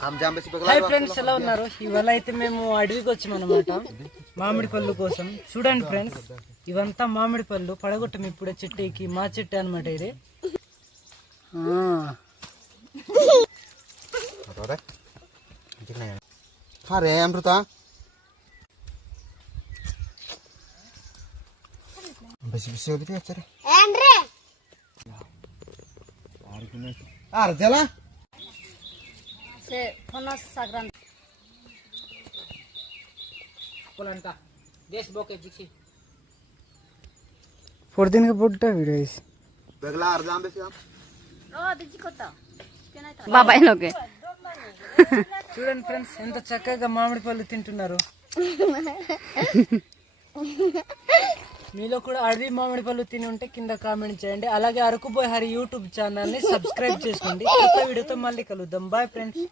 Hi friends, ఎలా ఉన్నారు? ఇవాళ అయితే మేము అడవికి వచ్చాం అనమాట మామిడి పళ్ళు కోసం. చూడండి ఫ్రెండ్స్, ఇవంతా మామిడి పళ్ళు పడగొట్టం ఇప్పుడే చెట్టుకి. మా చెట్టు అనమాట ఇది. అరే అమృత బిసి బిసి होती है चले एंड्रे यार चला से फनस सागरन पोलंटा देश बोके जिक्सी 4 दिन का बुड्ढा वीडियो इस बगला अर्जाम बेसी हम ओ दिजी कोता బాబాయ్ లోకే చూడండి ఫ్రెండ్స్, ఎంత చక్కగా మామిడి పళ్ళు తింటున్నారు. మీలో కూడా అడవి మామిడి పళ్ళు తిని ఉంటే కింద కామెంట్ చేయండి. అలాగే Araku boy Hari YouTube channel ని సబ్స్క్రైబ్ చేసుకోండి. కొత్త వీడియోతో మళ్ళీ కలుద్దాం. Bye friends.